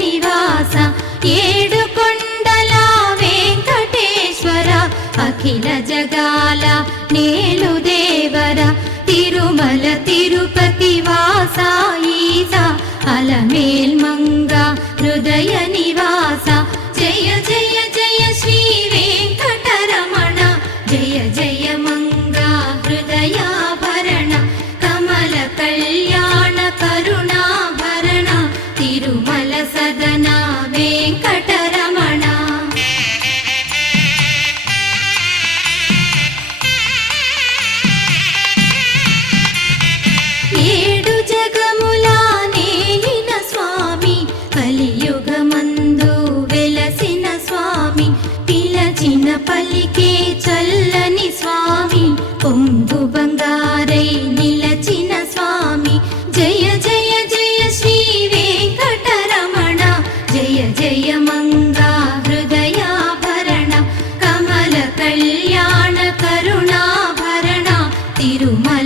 నివాస ఏడుకొండల వెంకటేశ్వర అఖిల జగాల నేలు దేవర తిరుమల తిరుపతి వాస ఈస అలమేల్ మంగ హృదయ నివాస జయ జయ జయ శ్రీ వెంకటరమణ జయ జయ మంగ హృదయాభరణ కమల కళ్యాణ కరుణాభరణ తిరుమల సదన వెంకటరమణ. ఏడు జగముల నేలిన స్వామి కలియుగమందు వెలసిన స్వామి పిలచిన పలికే చల్లని స్వామి పొంగు బంగారై నిలచిన స్వామి జయ జయ జయ శ్రీ వెంకటరమణ జయ జయ మంగా హృదయాభరణ కమల కళ్యాణ కరుణాభరణ తిరుమల